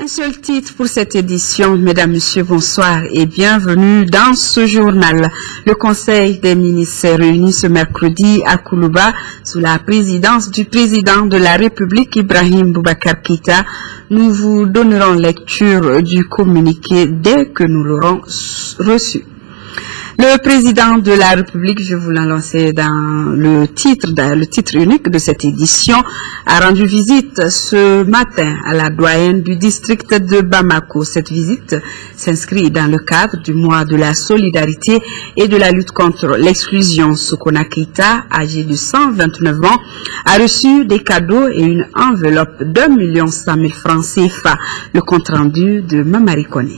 Un seul titre pour cette édition. Mesdames, Messieurs, bonsoir et bienvenue dans ce journal. Le Conseil des ministres s'est réuni ce mercredi à Koulouba sous la présidence du président de la République, Ibrahim Boubacar Keïta. Nous vous donnerons lecture du communiqué dès que nous l'aurons reçu. Le président de la République, je vous l'annonçais dans le titre unique de cette édition, a rendu visite ce matin à la doyenne du district de Bamako. Cette visite s'inscrit dans le cadre du mois de la solidarité et de la lutte contre l'exclusion. Sokona Keïta, âgé de 129 ans, a reçu des cadeaux et une enveloppe d'1 100 000 francs CFA. Le compte rendu de Mamari Kone.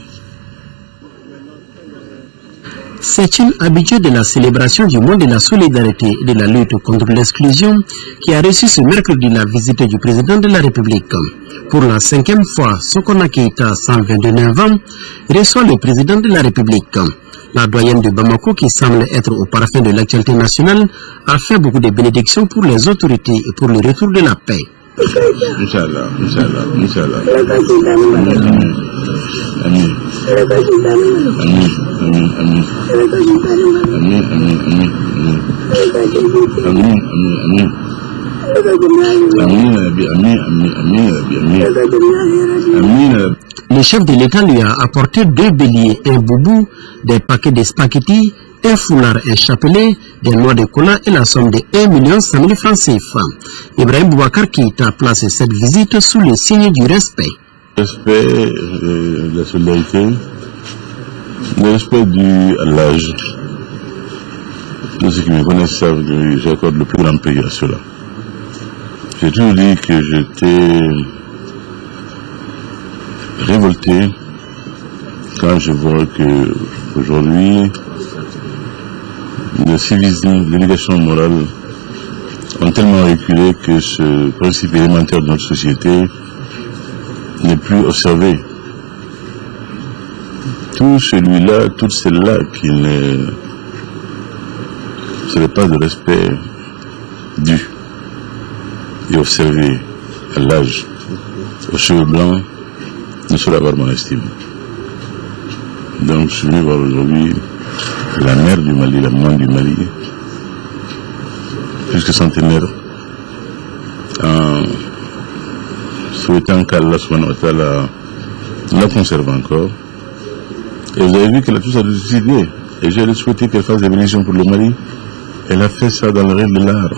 C'est une habituée de la célébration du mois de la solidarité et de la lutte contre l'exclusion qui a reçu ce mercredi la visite du président de la République. Pour la 5e fois, Sokona Keïta, 129 ans, reçoit le président de la République. La doyenne de Bamako, qui semble être au parfum de l'actualité nationale, a fait beaucoup de bénédictions pour les autorités et pour le retour de la paix. Inch'Allah, Inch'Allah, Inch'Allah. Amin. Le chef de l'État lui a apporté 2 béliers, un boubou, des paquets de spaghettis, un foulard, un chapelet, des noix de cola et la somme de 1 100 000 francs CFA. Ibrahim Boubacar Keïta a placé cette visite sous le signe du respect. Respect de la solidarité, le respect dû à l'âge. Tous ceux qui me connaissent savent que j'accorde le plus grand pays à cela. J'ai toujours dit que j'étais révolté quand je vois que aujourd'hui le civisme, l'éducation morale ont tellement reculé que ce principe élémentaire de notre société n'est plus observé. Tout celui-là, toute celle-là qui ne serait pas de respect dû et observé à l'âge, aux cheveux blancs, ne saurait avoir mon estime. Donc je suis venu voir aujourd'hui la mère du Mali, la maman du Mali, plus que centenaire, en souhaitant qu'Allah subhanahu wa ta'ala la conserve encore. Et vous avez vu qu'elle a tout ça de décider. Et j'ai souhaité qu'elle fasse des bénédictions pour le Mali. Elle a fait ça dans le règle de l'art,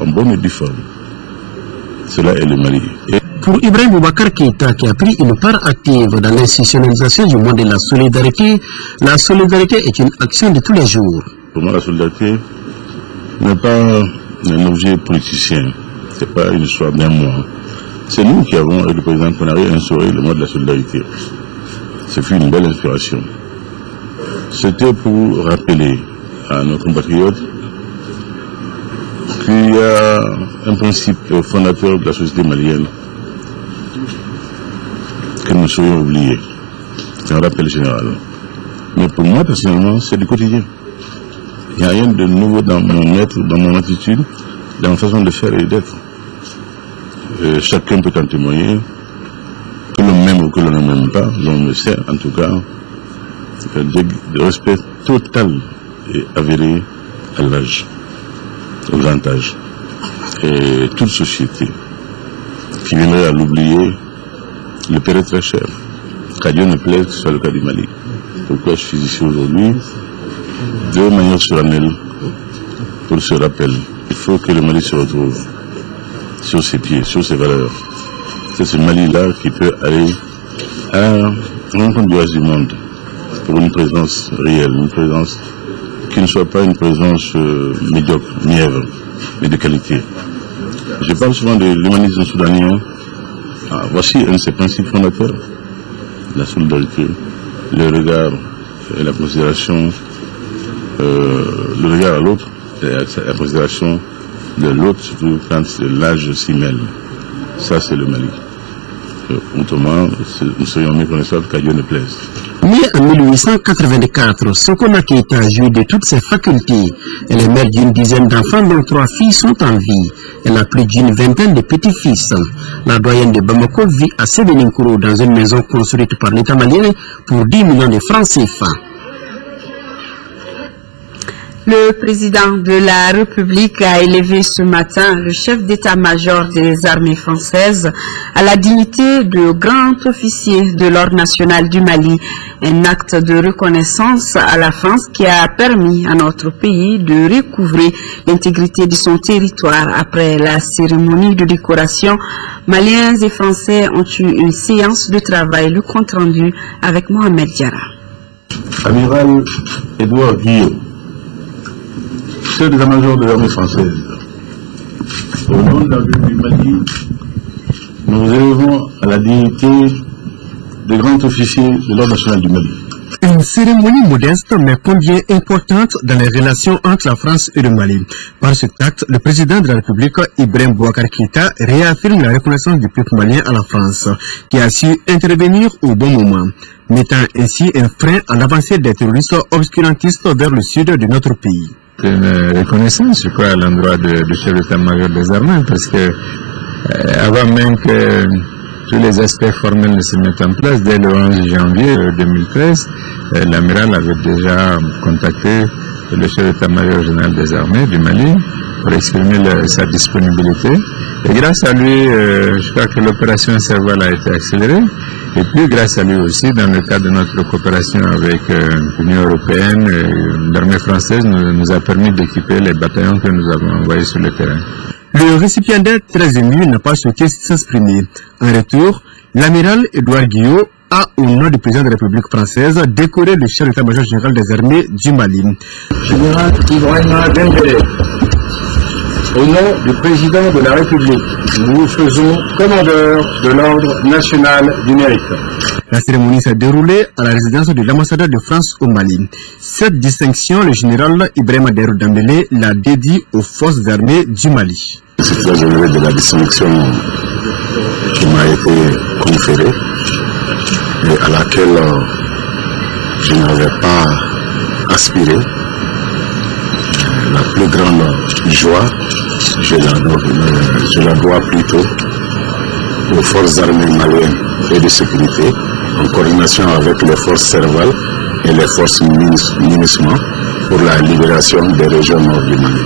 en bonne et due forme. Cela est le Mali. Pour Ibrahim Boubacar Keïta, qui a pris une part active dans l'institutionnalisation du mois de la solidarité est une action de tous les jours. Pour moi, la solidarité n'est pas un objet politicien, ce n'est pas une histoire d'un mois. C'est nous qui avons, avec le président Konaré, instauré le mois de la solidarité. Ce fut une belle inspiration. C'était pour rappeler à nos compatriotes qu'il y a un principe fondateur de la société malienne que nous serions oubliés. C'est un rappel général. Mais pour moi, personnellement, c'est du quotidien. Il n'y a rien de nouveau dans mon être, dans mon attitude, dans ma façon de faire et d'être. Chacun peut en témoigner, que l'on m'aime ou que l'on ne m'aime pas, l'on me sait en tout cas de respect total et avéré à l'âge, au grand âge. Et toute société qui viendrait à l'oublier le paierait très cher. Qu'à Dieu ne plaise, que ce soit le cas du Mali. Pourquoi je suis ici aujourd'hui? De manière solennelle, pour ce rappel. Il faut que le Mali se retrouve sur ses pieds, sur ses valeurs. C'est ce Mali-là qui peut aller à rencontre du reste du monde pour une présence réelle, une présence qui ne soit pas une présence médiocre, mièvre, mais de qualité. Je parle souvent de l'humanisme soudanien. Voici un de ses principes fondateurs, la solidarité, le regard et la considération, le regard à l'autre, la considération de l'autre, surtout quand l'âge s'y mêle. Ça, c'est le Mali. Autrement, nous serions méconnaissables qu'à Dieu ne plaise. Né en 1884, Sokona Keita jouit de toutes ses facultés. Elle est mère d'une dizaine d'enfants dont 3 filles sont en vie. Elle a plus d'une vingtaine de petits-fils. La doyenne de Bamako vit à Sédéninkoro dans une maison construite par l'État malien pour 10 millions de francs CFA. Le président de la République a élevé ce matin le chef d'état-major des armées françaises à la dignité de grand officier de l'Ordre national du Mali, un acte de reconnaissance à la France qui a permis à notre pays de recouvrer l'intégrité de son territoire. Après la cérémonie de décoration, Maliens et Français ont eu une séance de travail, le compte rendu avec Mohamed Diarra. Amiral Édouard Guillaume, chef d'état-major de l'armée française, au nom de la ville du Mali, nous vous élevons à la dignité de grand officier de l'Ordre national du Mali. Une cérémonie modeste mais combien importante dans les relations entre la France et le Mali. Par cet acte, le président de la République, Ibrahim Boubacar Keïta, réaffirme la reconnaissance du peuple malien à la France, qui a su intervenir au bon moment, mettant ainsi un frein à l'avancée des terroristes obscurantistes vers le sud de notre pays. Une reconnaissance, je crois, à l'endroit du chef d'état-major des armées, parce que avant même que tous les aspects formels ne se mettent en place, dès le 11 janvier 2013, l'amiral avait déjà contacté le chef d'état-major général des armées du Mali pour exprimer sa disponibilité. Et grâce à lui, je crois que l'opération Serval a été accélérée. Et puis, grâce à lui aussi, dans le cadre de notre coopération avec l'Union européenne, l'armée française nous a permis d'équiper les bataillons que nous avons envoyés sur le terrain. Le récipiendaire très ému n'a pas souhaité s'exprimer. En retour, l'amiral Édouard Guillaume a, au nom du président de la République française, décoré le chef d'état-major général des armées du Mali. Général Ibrahima Dembélé, au nom du président de la République, nous vous faisons commandeur de l'Ordre national du mérite. La cérémonie s'est déroulée à la résidence de l'ambassadeur de France au Mali. Cette distinction, le général Ibrahima Dembélé l'a dédiée aux forces armées du Mali. Je suis très honoré de la distinction qui m'a été conférée et à laquelle je n'avais pas aspiré. La plus grande joie, je la dois plutôt aux forces armées maliennes et de sécurité, en coordination avec les forces Serval et les forces MINUSMA pour la libération des régions nord du Mali.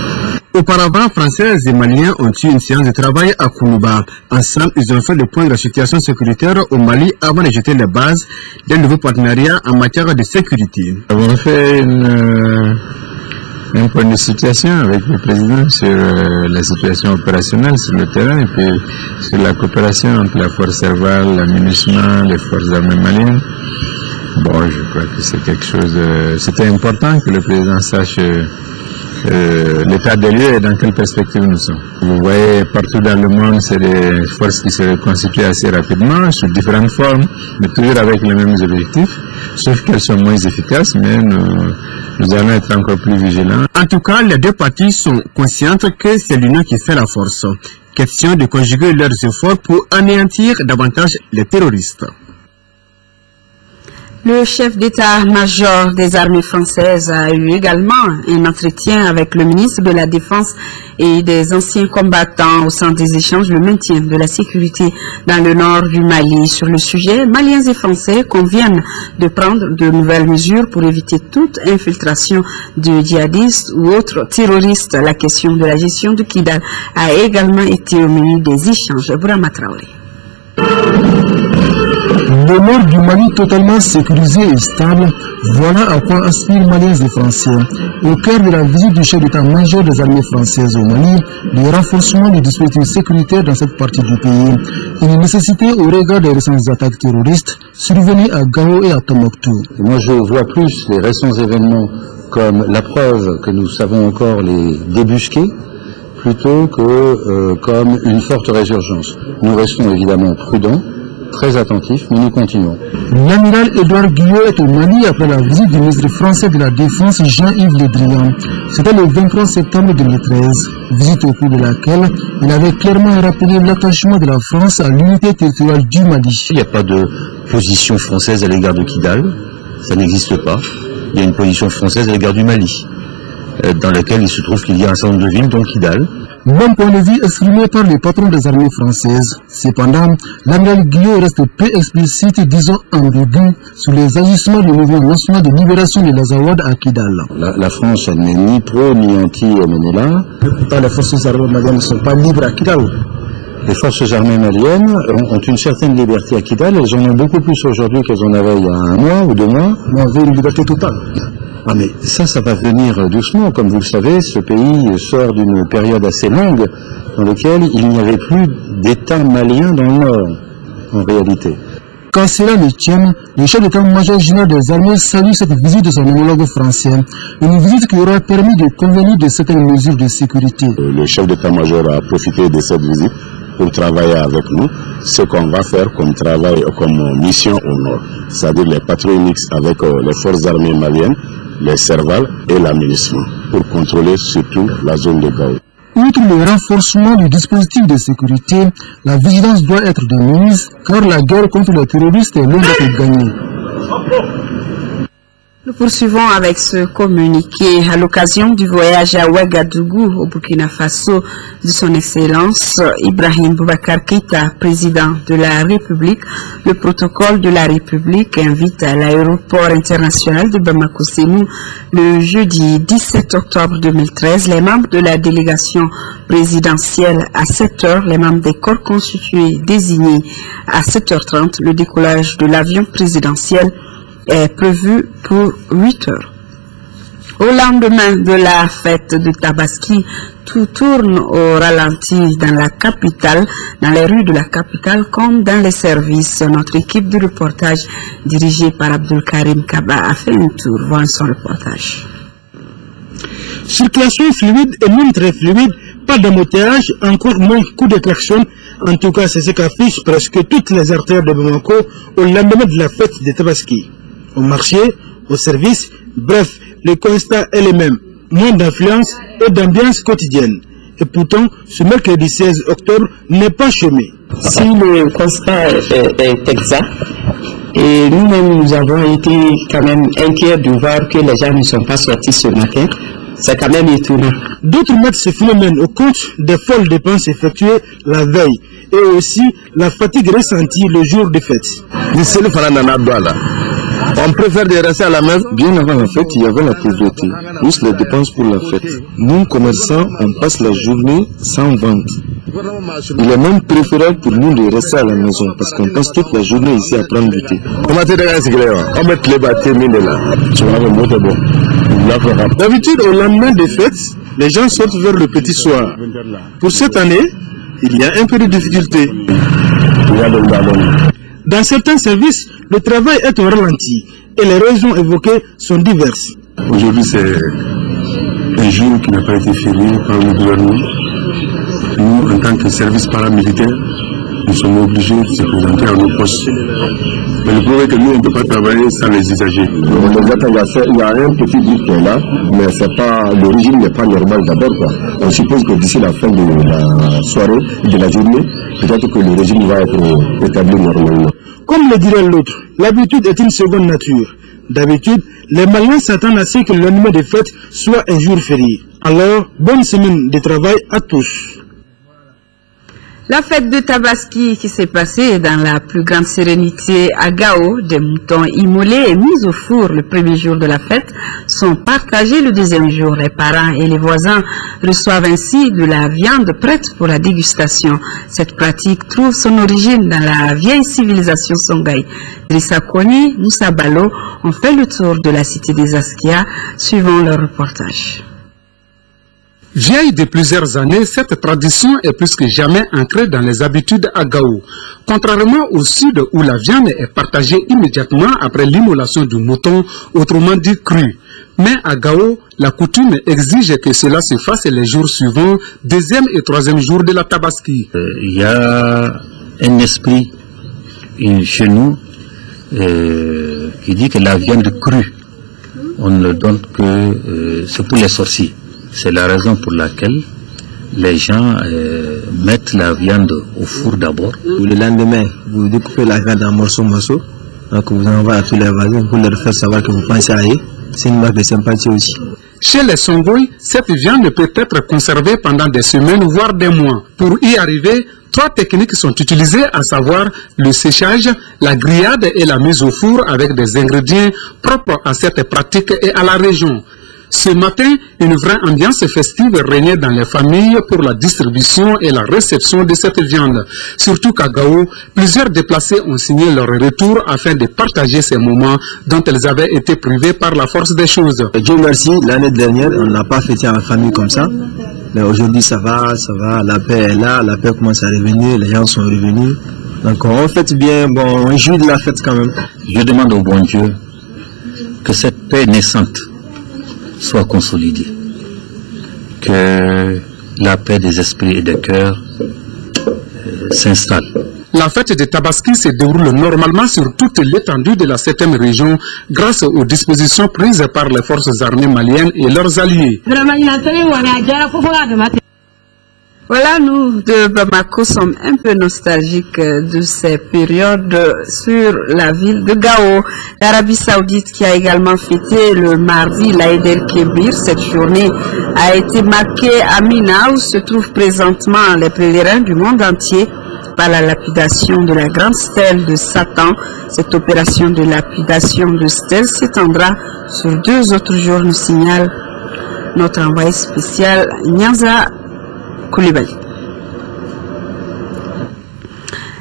Auparavant, Français et Maliens ont eu une séance de travail à Koulouba. Ensemble, ils ont fait le point de la situation sécuritaire au Mali avant de jeter les bases d'un nouveau partenariat en matière de sécurité. Nous avons fait un point de situation avec le président sur la situation opérationnelle sur le terrain et puis sur la coopération entre la force Serval, la MINUSMA, les forces armées maliennes. Bon, je crois que c'est quelque chose. C'était important que le président sache l'état des lieux et dans quelle perspective nous sommes. Vous voyez, partout dans le monde, c'est des forces qui se reconstituent assez rapidement, sous différentes formes, mais toujours avec les mêmes objectifs, sauf qu'elles sont moins efficaces, mais nous allons être encore plus vigilants. En tout cas, les deux parties sont conscientes que c'est l'union qui fait la force. Question de conjuguer leurs efforts pour anéantir davantage les terroristes. Le chef d'état-major des armées françaises a eu également un entretien avec le ministre de la Défense et des anciens combattants au centre des échanges, le maintien de la sécurité dans le nord du Mali. Sur le sujet, Maliens et Français conviennent de prendre de nouvelles mesures pour éviter toute infiltration de djihadistes ou autres terroristes. La question de la gestion de Kidal a également été au menu des échanges. Bourama Traoré. Le nord du Mali totalement sécurisé et stable, voilà à quoi aspirent Maliens et Français. Au cœur de la visite du chef d'état-major des armées françaises au Mali, le renforcement du dispositif sécuritaire dans cette partie du pays. Une nécessité au regard des récentes attaques terroristes survenues à Gao et à Tombouctou. Moi je vois plus les récents événements comme la preuve que nous savons encore les débusquer, plutôt que comme une forte résurgence. Nous restons évidemment prudents, très attentifs, mais nous continuons. L'amiral Édouard Guillaume est au Mali après la visite du ministre français de la Défense Jean-Yves Le Drian. C'était le 23 septembre 2013, visite au cours de laquelle il avait clairement rappelé l'attachement de la France à l'unité territoriale du Mali. Il n'y a pas de position française à l'égard de Kidal. Ça n'existe pas. Il y a une position française à l'égard du Mali, dans laquelle il se trouve qu'il y a un certain nombre de villes, dont Kidal. Même point de vue exprimé par les patrons des armées françaises. Cependant, l'amiral Guillot reste peu explicite, disons ambigu, sur les agissements du mouvement national de libération de l'Azawad à Kidal. La France n'est ni pro ni anti-Menela. Pourtant, les forces armées maliennes ne sont pas libres à Kidal. Les forces armées maliennes ont une certaine liberté à Kidal. Elles en ont beaucoup plus aujourd'hui qu'elles en avaient il y a 1 mois ou 2 mois. Mais on veut une liberté totale. Ah mais ça va venir doucement. Comme vous le savez, ce pays sort d'une période assez longue dans laquelle il n'y avait plus d'État malien dans le Nord, en réalité. Quand cela ne tient, le chef d'état-major général des armées salue cette visite de son homologue français. Une visite qui aura permis de convenir de certaines mesures de sécurité. Le chef d'état-major a profité de cette visite pour travailler avec nous ce qu'on va faire comme travail, comme mission au Nord. C'est-à-dire les patrouilles mixtes avec les forces armées maliennes, les Serval et l'aménagement, pour contrôler surtout la zone de Gao. Outre le renforcement du dispositif de sécurité, la vigilance doit être de mise, car la guerre contre les terroristes est loin d'être gagnée. Nous poursuivons avec ce communiqué à l'occasion du voyage à Ouagadougou au Burkina Faso de son Excellence Ibrahim Boubacar Keïta, président de la République. Le protocole de la République invite à l'aéroport international de Bamako-Sémou le jeudi 17 octobre 2013 les membres de la délégation présidentielle à 7h, les membres des corps constitués désignés à 7h30. Le décollage de l'avion présidentiel est prévu pour 8 heures. Au lendemain de la fête de Tabaski, tout tourne au ralenti dans la capitale, dans les rues de la capitale comme dans les services. Notre équipe de reportage dirigée par Abdul Karim Kaba a fait un tour. Voyons son reportage. Circulation fluide et même très fluide, pas d'embouteillage, encore moins coup de klaxon. En tout cas, c'est ce qu'affichent presque toutes les artères de Bamako au lendemain de la fête de Tabaski. Au marché, au service, bref, le constat est le même. Moins d'influence et d'ambiance quotidienne. Et pourtant, ce mercredi 16 octobre n'est pas chômé. Si le constat est exact, et nous-mêmes nous avons été quand même inquiets de voir que les gens ne sont pas sortis ce matin, c'est quand même étonnant. D'autres mettent ce phénomène au compte des folles dépenses effectuées la veille et aussi la fatigue ressentie le jour des fêtes. On préfère de rester à la maison. Bien avant la fête, il y avait la pauvreté, plus les dépenses pour la fête. Nous, commerçants, on passe la journée sans vente. Il est même préférable pour nous de rester à la maison parce qu'on passe toute la journée ici à prendre du thé. D'habitude, au lendemain des fêtes, les gens sortent vers le petit soir. Pour cette année, il y a un peu de difficulté. Dans certains services, le travail est au ralenti et les raisons évoquées sont diverses. Aujourd'hui, c'est un jour qui n'a pas été férié par le gouvernement. Nous, en tant que service paramilitaire, nous sommes obligés de se présenter à nos postes. Mais le problème est que nous, on ne peut pas travailler sans les usagers. Il y a un petit groupe qui est là, mais le régime n'est pas normal d'abord. On suppose que d'ici la fin de la soirée, de la journée, peut-être que le régime va être établi normalement. Comme le dirait l'autre, l'habitude est une seconde nature. D'habitude, les Maliens s'attendent à ce que le lendemain des fêtes soit un jour férié. Alors, bonne semaine de travail à tous. La fête de Tabaski qui s'est passée dans la plus grande sérénité à Gao, des moutons immolés et mis au four le premier jour de la fête sont partagés le deuxième jour. Les parents et les voisins reçoivent ainsi de la viande prête pour la dégustation. Cette pratique trouve son origine dans la vieille civilisation Songhai. Drissa Koni, Moussa Balo ont fait le tour de la cité des Askia, suivant leur reportage. Vieille de plusieurs années, cette tradition est plus que jamais ancrée dans les habitudes à Gao. Contrairement au sud où la viande est partagée immédiatement après l'immolation du mouton, autrement dit cru. Mais à Gao, la coutume exige que cela se fasse les jours suivants, deuxième et troisième jour de la Tabaski. Il y a un esprit chez nous qui dit que la viande crue, on ne donne que c'est pour les sorciers. C'est la raison pour laquelle les gens mettent la viande au four d'abord. Le lendemain, vous découpez la viande en morceaux. Donc vous envoyez à tous les voisins pour leur faire savoir que vous pensez à eux. C'est une marque de sympathie aussi. Chez les Songoï, cette viande peut être conservée pendant des semaines, voire des mois. Pour y arriver, 3 techniques sont utilisées, à savoir le séchage, la grillade et la mise au four avec des ingrédients propres à cette pratique et à la région. Ce matin, une vraie ambiance festive régnait dans les familles pour la distribution et la réception de cette viande. Surtout qu'à Gao, plusieurs déplacés ont signé leur retour afin de partager ces moments dont elles avaient été privées par la force des choses. Dieu merci, l'année dernière, on n'a pas fêté en famille comme ça. Mais aujourd'hui, ça va, la paix est là, la paix commence à revenir, les gens sont revenus. Donc on fête bien, bon, on jouit de la fête quand même. Je demande au bon Dieu que cette paix naissante soit consolidée, que la paix des esprits et des cœurs s'installe. La fête de Tabaski se déroule normalement sur toute l'étendue de la 7e région grâce aux dispositions prises par les forces armées maliennes et leurs alliés. Voilà, nous de Bamako sommes un peu nostalgiques de ces périodes sur la ville de Gao. L'Arabie Saoudite qui a également fêté le mardi l'Aïd el-Kébir. Cette journée a été marquée à Mina où se trouvent présentement les pèlerins du monde entier par la lapidation de la grande stèle de Satan. Cette opération de lapidation de stèle s'étendra sur 2 autres jours, nous signale notre envoyé spécial Nyanza Koulibaly.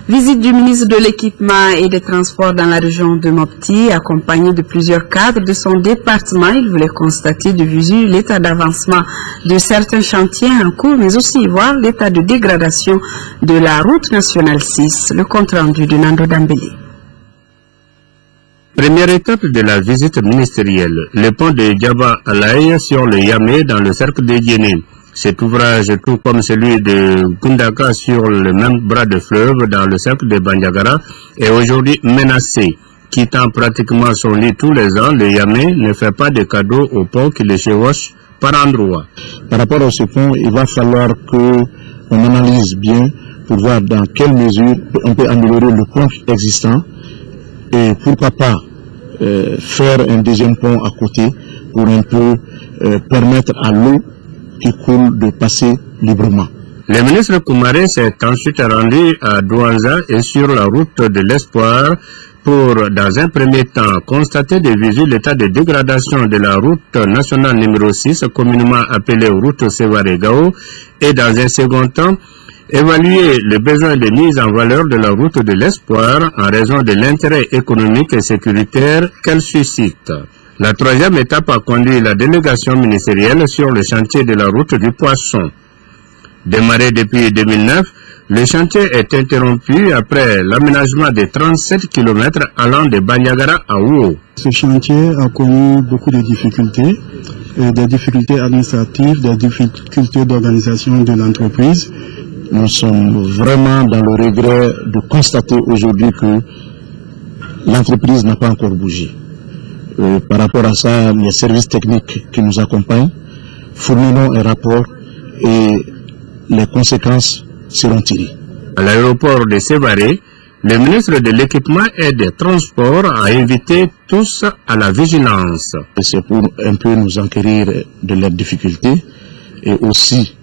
Visite du ministre de l'Équipement et des Transports dans la région de Mopti, accompagné de plusieurs cadres de son département. Il voulait constater de visu l'état d'avancement de certains chantiers en cours, mais aussi voir l'état de dégradation de la route nationale 6. Le compte rendu de Nando Dambélé. Première étape de la visite ministérielle, le pont de Djaba Alaï sur le Yamé dans le cercle de Djéné. Cet ouvrage, tout comme celui de Gundaka sur le même bras de fleuve dans le cercle de Bandiagara, est aujourd'hui menacé. Quittant pratiquement son lit tous les ans, le Yamé ne fait pas de cadeau au pont qui le chevauche par endroits. Par rapport à ce pont, il va falloir qu'on analyse bien pour voir dans quelle mesure on peut améliorer le pont existant et pourquoi pas faire un deuxième pont à côté pour un peu permettre à l'eau qui coule de passer librement. Le ministre Koumaré s'est ensuite rendu à Douanza et sur la route de l'Espoir pour, dans un premier temps, constater de visu l'état de dégradation de la route nationale numéro 6, communément appelée route Sévaré-Gao, et dans un second temps, évaluer le besoin de mise en valeur de la route de l'Espoir en raison de l'intérêt économique et sécuritaire qu'elle suscite. La troisième étape a conduit la délégation ministérielle sur le chantier de la route du Poisson. Démarré depuis 2009, le chantier est interrompu après l'aménagement de 37 km allant de Bandiagara à Ouo. Ce chantier a connu beaucoup de difficultés, des difficultés administratives, des difficultés d'organisation de l'entreprise. Nous sommes vraiment dans le regret de constater aujourd'hui que l'entreprise n'a pas encore bougé. Par rapport à ça, les services techniques qui nous accompagnent fourniront un rapport et les conséquences seront tirées. À l'aéroport de Sévaré, le ministre de l'Équipement et des Transports a invité tous à la vigilance. C'est pour un peu nous enquérir de leurs difficultés et aussi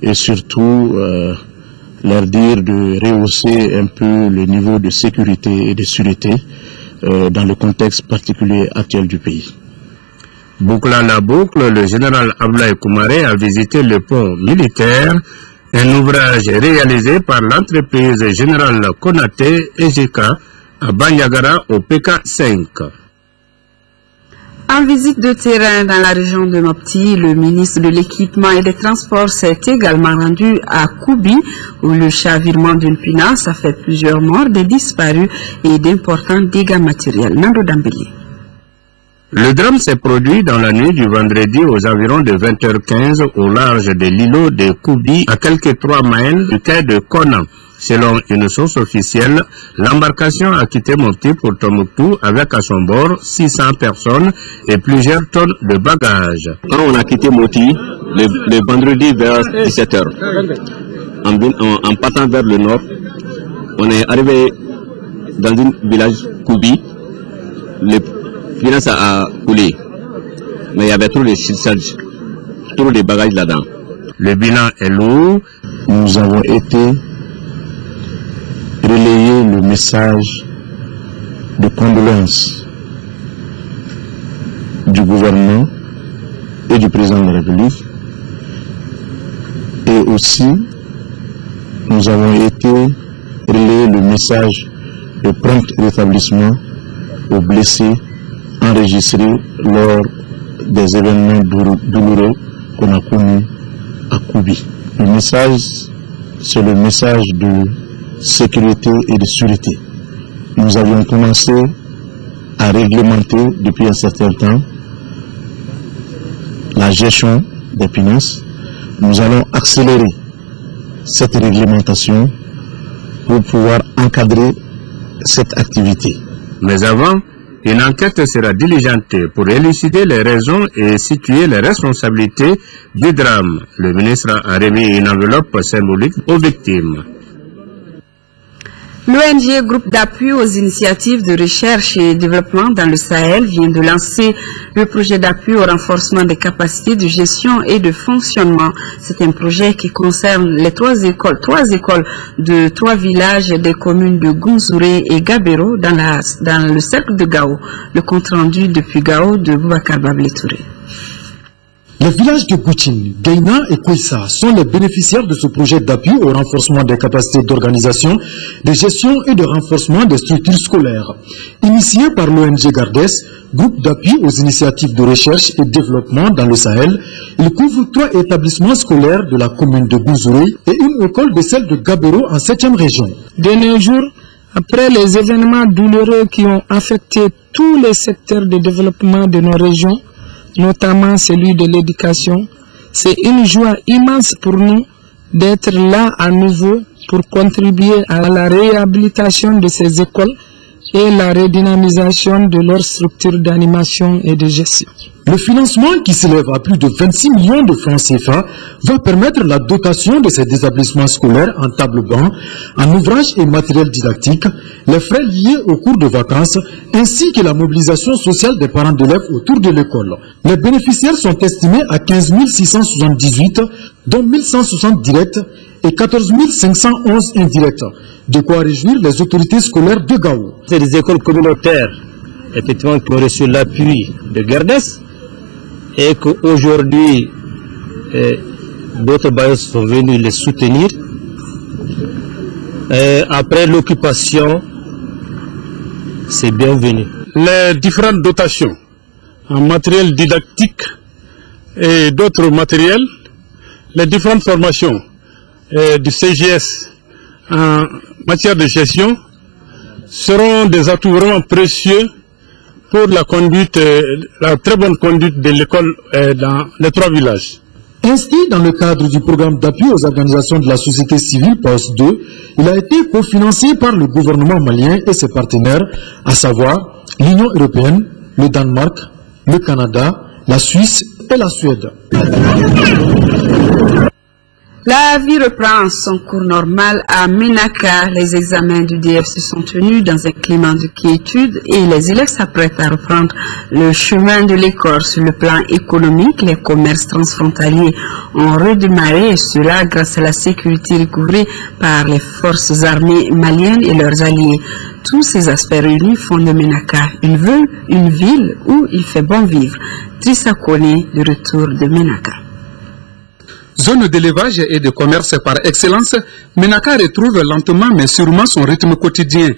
et surtout leur dire de rehausser un peu le niveau de sécurité et de sûreté dans le contexte particulier actuel du pays. Bouclant la boucle, le général Ablaye Koumaré a visité le pont militaire, un ouvrage réalisé par l'entreprise générale Konaté Ejika à Bandiagara au PK5. En visite de terrain dans la région de Mopti, le ministre de l'Équipement et des Transports s'est également rendu à Koubi, où le chavirement d'une pinasse a fait plusieurs morts, des disparus et d'importants dégâts matériels. Nando Dambélé. Le drame s'est produit dans la nuit du vendredi aux environs de 20h15 au large de l'îlot de Koubi, à quelques 3 miles du quai de Kona. Selon une source officielle, l'embarcation a quitté Mopti pour Tombouctou avec à son bord 600 personnes et plusieurs tonnes de bagages. Quand on a quitté Mopti, le vendredi vers 17h, en partant vers le nord, on est arrivé dans un village Koubi le finance a coulé. Mais il y avait trop de chiffrages, trop de bagages là-dedans. Le bilan est lourd. Nous avons été relayer le message de condoléances du gouvernement et du président de la République. Et aussi, nous avons été relayer le message de prompt rétablissement aux blessés enregistrés lors des événements douloureux qu'on a connus à Koubi. Le message, c'est le message de sécurité et de sûreté. Nous avions commencé à réglementer depuis un certain temps la gestion des finances. Nous allons accélérer cette réglementation pour pouvoir encadrer cette activité. Mais avant, une enquête sera diligentée pour élucider les raisons et situer les responsabilités du drame. Le ministre a remis une enveloppe symbolique aux victimes. L'ONG Groupe d'appui aux initiatives de recherche et développement dans le Sahel vient de lancer le projet d'appui au renforcement des capacités de gestion et de fonctionnement. C'est un projet qui concerne les trois écoles de 3 villages des communes de Gounzouré et Gabero dans le cercle de Gao. Le compte rendu depuis Gao de Boubacar Bablé Touré. Les villages de Gouchine, Gaïna et Kouissa sont les bénéficiaires de ce projet d'appui au renforcement des capacités d'organisation, de gestion et de renforcement des structures scolaires. Initié par l'ONG Gardes, groupe d'appui aux initiatives de recherche et développement dans le Sahel, il couvre 3 établissements scolaires de la commune de Gounzouré et une école de celle de Gabero en 7e région. De nos jours, après les événements douloureux qui ont affecté tous les secteurs de développement de nos régions, notamment celui de l'éducation, c'est une joie immense pour nous d'être là à nouveau pour contribuer à la réhabilitation de ces écoles et la redynamisation de leurs structures d'animation et de gestion. Le financement, qui s'élève à plus de 26 millions de francs CFA, va permettre la dotation de ces établissements scolaires en table-banc, en ouvrages et matériel didactique, les frais liés aux cours de vacances, ainsi que la mobilisation sociale des parents d'élèves autour de l'école. Les bénéficiaires sont estimés à 15 678, dont 1160 directs et 14 511 indirects. De quoi réjouir les autorités scolaires de Gao. C'est des écoles communautaires, effectivement, qui ont reçu l'appui de Gardes et qu'aujourd'hui, d'autres bailleurs sont venus les soutenir. Après l'occupation, c'est bienvenu. Les différentes dotations en matériel didactique et d'autres matériels, les différentes formations du CGS en matière de gestion seront des atouts vraiment précieux pour la conduite, la très bonne conduite de l'école dans les 3 villages. Inscrit dans le cadre du programme d'appui aux organisations de la société civile POS 2, il a été cofinancé par le gouvernement malien et ses partenaires, à savoir l'Union européenne, le Danemark, le Canada, la Suisse et la Suède. La vie reprend son cours normal à Ménaka. Les examens du DF se sont tenus dans un climat de quiétude et les élèves s'apprêtent à reprendre le chemin de l'école. Sur le plan économique, les commerces transfrontaliers ont redémarré, et cela grâce à la sécurité recouvrée par les forces armées maliennes et leurs alliés. Tous ces aspects réunis font de Ménaka une ville où il fait bon vivre. Trissa Kone, de retour de Ménaka. Zone d'élevage et de commerce par excellence, Ménaka retrouve lentement mais sûrement son rythme quotidien.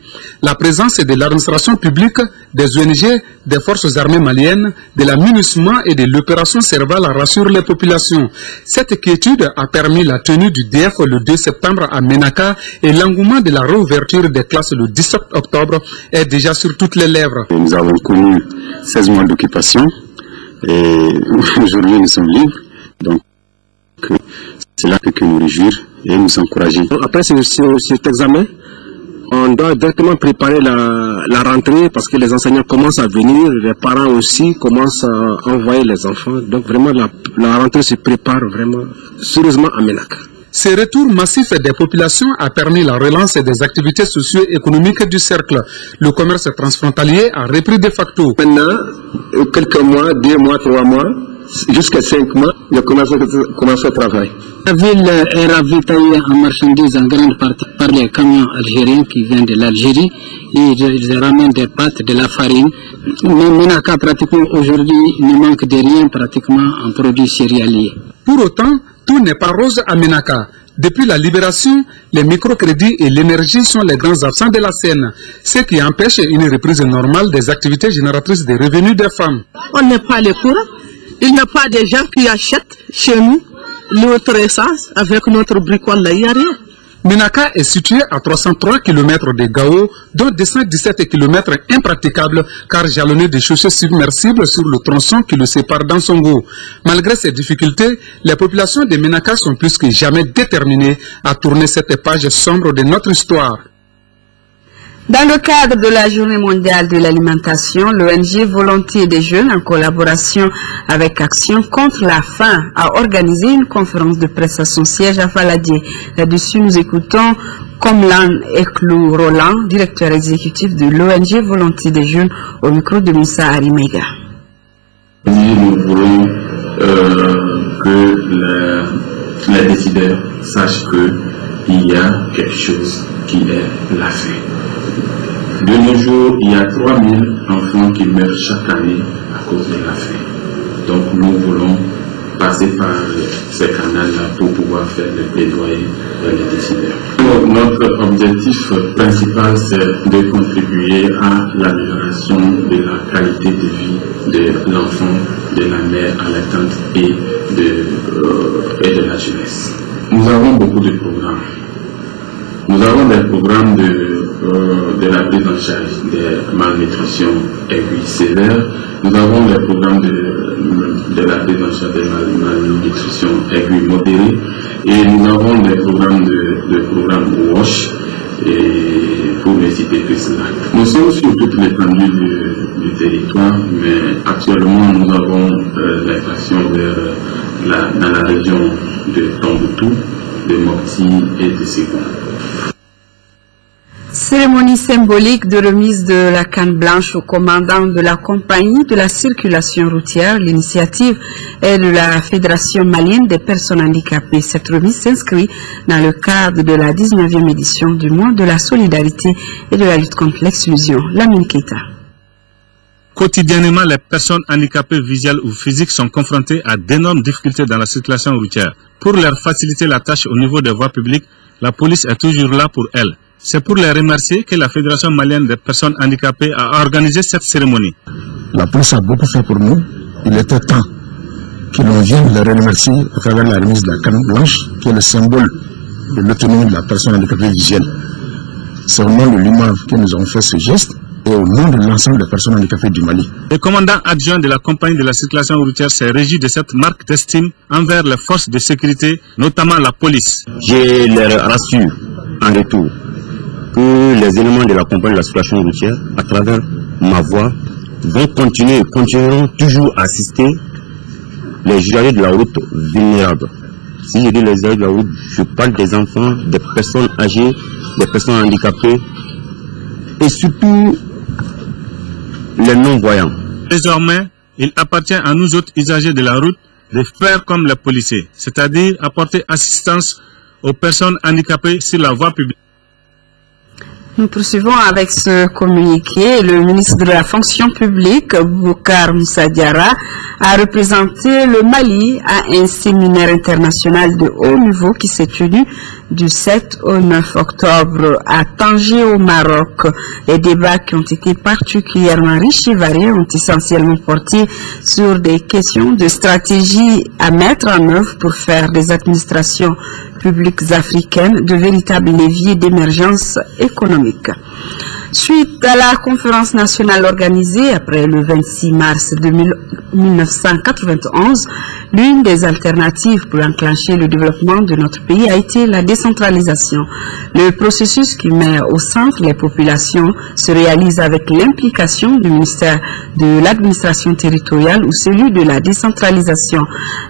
La présence de l'administration publique, des ONG, des forces armées maliennes, de la MINUSMA et de l'opération Serval rassure les populations. Cette quiétude a permis la tenue du DF le 2 septembre à Ménaka et l'engouement de la réouverture des classes le 17 octobre est déjà sur toutes les lèvres. Nous avons connu 16 mois d'occupation et aujourd'hui nous sommes libres. Donc c'est là que nous réjouir et nous encourager. Après cet examen, on doit directement préparer la rentrée parce que les enseignants commencent à venir, les parents aussi commencent à envoyer les enfants. Donc vraiment la rentrée se prépare vraiment sérieusement à Ménaka. Ce retour massif des populations a permis la relance des activités socio-économiques du cercle. Le commerce transfrontalier a repris de facto. Maintenant, quelques mois, 2 mois, 3 mois, jusqu'à 5 mois, il a commencé à travailler. La ville est ravitaillée en marchandises en grande partie par les camions algériens qui viennent de l'Algérie. Ils ramènent des pâtes, de la farine. Mais Ménaka, pratiquement aujourd'hui, ne manque de rien pratiquement en produits céréaliers. Pour autant, tout n'est pas rose à Ménaka. Depuis la libération, les microcrédits et l'énergie sont les grands absents de la scène, ce qui empêche une reprise normale des activités génératrices de revenus des femmes. On n'est pas les courants. Il n'y a pas de gens qui achètent chez nous notre essence avec notre bricole là, il n'y a rien. Ménaka est situé à 303 km de Gao, dont 217 km impraticables car jalonnés de chaussées submersibles sur le tronçon qui le sépare d'Ansongo. Malgré ces difficultés, les populations de Ménaka sont plus que jamais déterminées à tourner cette page sombre de notre histoire. Dans le cadre de la Journée mondiale de l'alimentation, l'ONG Volonté des Jeunes, en collaboration avec Action contre la faim, a organisé une conférence de presse à son siège à Valadier. Là-dessus, nous écoutons Komlan Eklou Roland, directeur exécutif de l'ONG Volonté des Jeunes, au micro de Moussa Arimega. Nous voulons que les décideurs sachent qu'il y a quelque chose qui est la faim. De nos jours, il y a 3000 enfants qui meurent chaque année à cause de la faim. Donc nous voulons passer par ces canaux-là pour pouvoir faire le plaidoyer vers les décideurs. Notre objectif principal, c'est de contribuer à l'amélioration de la qualité de vie de l'enfant, de la mère allaitante et de la jeunesse. Nous avons beaucoup de programmes. Nous avons des programmes de la prise en charge des malnutritions aiguës sévères. Nous avons des programmes de la prise en charge des malnutritions aiguës modérées. Et nous avons des programmes de programmes WASH, pour ne citer que cela. Nous sommes sur toute l'étendue du territoire, mais actuellement nous avons l'intention dans la région de Tombouctou, de Mopti et de Ségon. Cérémonie symbolique de remise de la canne blanche au commandant de la compagnie de la circulation routière. L'initiative est de la Fédération malienne des personnes handicapées. Cette remise s'inscrit dans le cadre de la 19e édition du mois de la solidarité et de la lutte contre l'exclusion. Lamine Keita. Quotidiennement, les personnes handicapées visuelles ou physiques sont confrontées à d'énormes difficultés dans la circulation routière. Pour leur faciliter la tâche au niveau des voies publiques, la police est toujours là pour elles. C'est pour les remercier que la Fédération malienne des personnes handicapées a organisé cette cérémonie. La police a beaucoup fait pour nous. Il était temps que l'on vienne les remercier à travers la remise de la canne blanche, qui est le symbole de l'autonomie de la personne handicapée visuelle. C'est au nom de l'humain que nous avons fait ce geste et au nom de l'ensemble des personnes handicapées du Mali. Le commandant adjoint de la compagnie de la circulation routière s'est régi de cette marque d'estime envers les forces de sécurité, notamment la police. Je leur rassure en retour que les éléments de la compagnie de la circulation routière, à travers ma voix, continueront toujours à assister les usagers de la route vulnérables. Si je dis les usagers de la route, je parle des enfants, des personnes âgées, des personnes handicapées et surtout les non-voyants. Désormais, il appartient à nous autres usagers de la route de faire comme les policiers, c'est-à-dire apporter assistance aux personnes handicapées sur la voie publique. Nous poursuivons avec ce communiqué. Le ministre de la fonction publique, Boubacar Moussa Diarra, a représenté le Mali à un séminaire international de haut niveau qui s'est tenu du 7 au 9 octobre à Tanger au Maroc. Les débats qui ont été particulièrement riches et variés ont essentiellement porté sur des questions de stratégie à mettre en œuvre pour faire des administrations publiques africaines de véritables leviers d'émergence économique. Suite à la conférence nationale organisée après le 26 mars 1991, l'une des alternatives pour enclencher le développement de notre pays a été la décentralisation. Le processus qui met au centre les populations se réalise avec l'implication du ministère de l'administration territoriale ou celui de la décentralisation.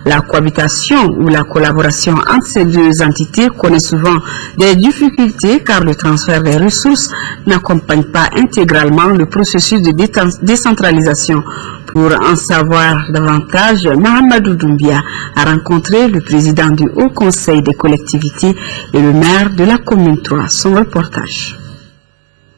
La cohabitation ou la collaboration entre ces deux entités connaît souvent des difficultés car le transfert des ressources n'accompagne pas intégralement le processus de décentralisation. Pour en savoir davantage, Mahamadou Doumbia a rencontré le président du Haut Conseil des collectivités et le maire de la commune 3. Son reportage.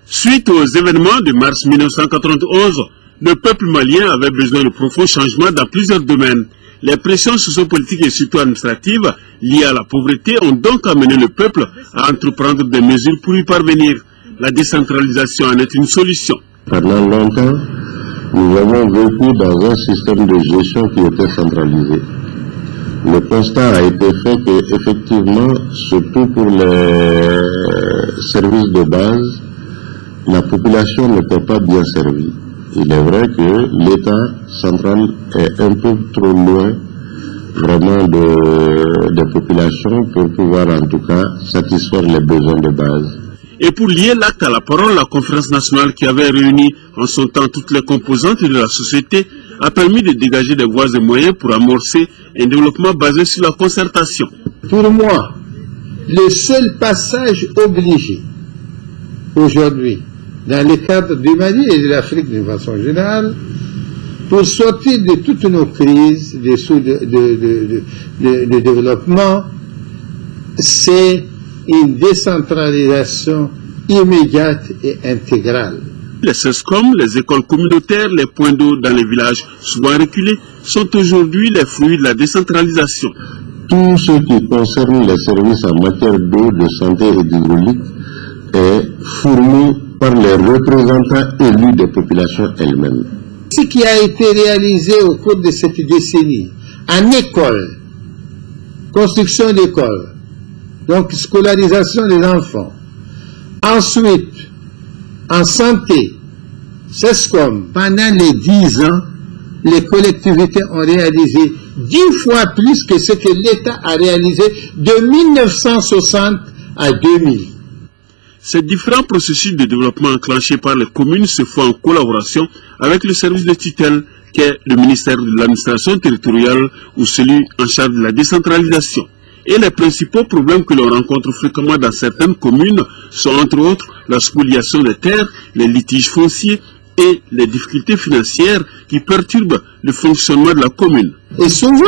Suite aux événements de mars 1991, le peuple malien avait besoin de profonds changements dans plusieurs domaines. Les pressions sociopolitiques et surtout administratives liées à la pauvreté ont donc amené le peuple à entreprendre des mesures pour y parvenir. La décentralisation en est une solution. Pendant longtemps, nous avons vécu dans un système de gestion qui était centralisé. Le constat a été fait qu'effectivement, surtout pour les services de base, la population n'était pas bien servie. Il est vrai que l'État central est un peu trop loin vraiment des populations pour pouvoir en tout cas satisfaire les besoins de base. Et pour lier l'acte à la parole, la conférence nationale qui avait réuni en son temps toutes les composantes de la société a permis de dégager des voies et moyens pour amorcer un développement basé sur la concertation. Pour moi, le seul passage obligé aujourd'hui dans le cadre du Mali et de l'Afrique d'une façon générale, pour sortir de toutes nos crises de développement, c'est une décentralisation immédiate et intégrale. Les CESCOM, les écoles communautaires, les points d'eau dans les villages souvent reculés sont aujourd'hui les fruits de la décentralisation. Tout ce qui concerne les services en matière d'eau, de santé et d'hydraulique est fourni par les représentants élus des populations elles-mêmes. Ce qui a été réalisé au cours de cette décennie, en école, construction d'écoles, donc scolarisation des enfants, ensuite en santé, CESCOM, pendant les 10 ans, les collectivités ont réalisé 10 fois plus que ce que l'État a réalisé de 1960 à 2000. Ces différents processus de développement enclenchés par les communes se font en collaboration avec le service de tutelle qu'est le ministère de l'administration territoriale ou celui en charge de la décentralisation. Et les principaux problèmes que l'on rencontre fréquemment dans certaines communes sont entre autres la spoliation des terres, les litiges fonciers et les difficultés financières qui perturbent le fonctionnement de la commune. Et souvent,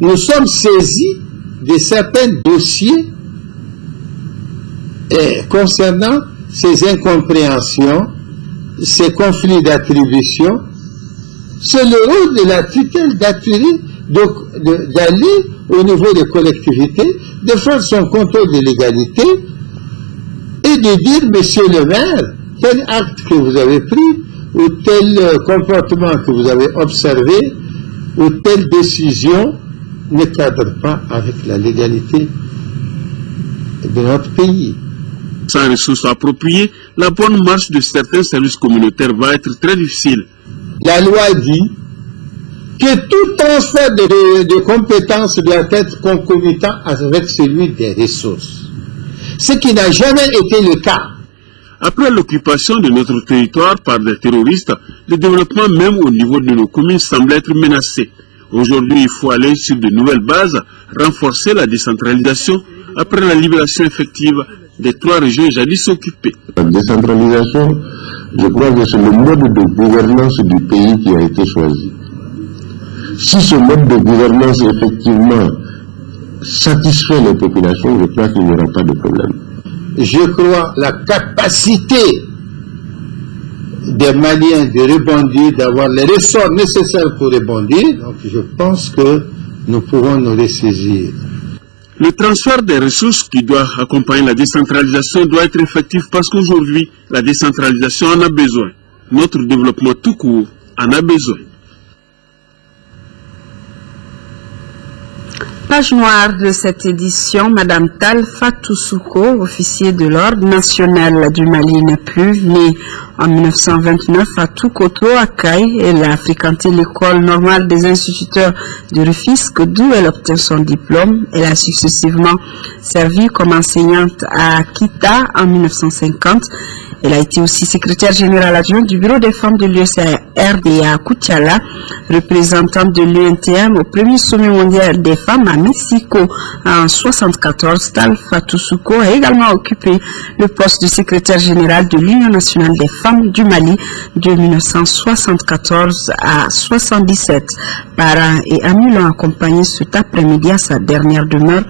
nous sommes saisis de certains dossiers concernant ces incompréhensions, ces conflits d'attribution. C'est le rôle de la tutelle d'aller au niveau des collectivités, de faire son contrôle de légalité et de dire, monsieur le maire, tel acte que vous avez pris, ou tel comportement que vous avez observé, ou telle décision ne cadre pas avec la légalité de notre pays. Sans ressources appropriées, la bonne marche de certains services communautaires va être très difficile. La loi dit que tout transfert de compétences doit être concomitant avec celui des ressources. Ce qui n'a jamais été le cas. Après l'occupation de notre territoire par des terroristes, le développement même au niveau de nos communes semble être menacé. Aujourd'hui, il faut aller sur de nouvelles bases, renforcer la décentralisation après la libération effective des 3 régions jadis occupées. La décentralisation, je crois que c'est le mode de gouvernance du pays qui a été choisi. Si ce mode de gouvernance effectivement satisfait les populations, je crois qu'il n'y aura pas de problème. Je crois la capacité des Maliens de rebondir, d'avoir les ressorts nécessaires pour rebondir, donc je pense que nous pourrons nous ressaisir. Le transfert des ressources qui doit accompagner la décentralisation doit être effectif parce qu'aujourd'hui, la décentralisation en a besoin. Notre développement tout court en a besoin. page noire de cette édition, Madame Tal Fatou Souko, officier de l'Ordre national du Mali, n'est plus. Née en 1929 à Toukoto, à Caille. Elle a fréquenté l'école normale des instituteurs de Rufisque, d'où elle obtient son diplôme. Elle a successivement servi comme enseignante à Kita en 1950. Elle a été aussi secrétaire générale adjointe du bureau des femmes de l'USAID à Koutiala, représentante de l'UNTM au premier sommet mondial des femmes à Mexico en 1974. Tal Fatou Souko a également occupé le poste de secrétaire général de l'Union nationale des femmes du Mali de 1974 à 1977. Parents et amis l'ont accompagné cet après-midi à sa dernière demeure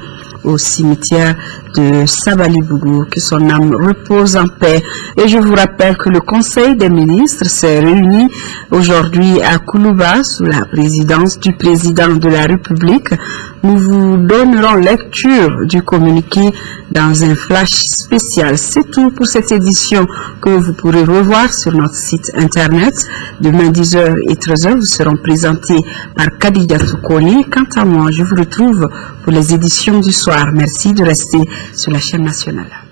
au cimetière de Sabalibougou, que son âme repose en paix. Et je vous rappelle que le Conseil des ministres s'est réuni aujourd'hui à Koulouba sous la présidence du président de la République. Nous vous donnerons lecture du communiqué dans un flash spécial. C'est tout pour cette édition que vous pourrez revoir sur notre site internet. Demain 10h et 13h, vous seront présentés par Khadija Toukoni. Quant à moi, je vous retrouve pour les éditions du soir. Merci de rester sur la chaîne nationale.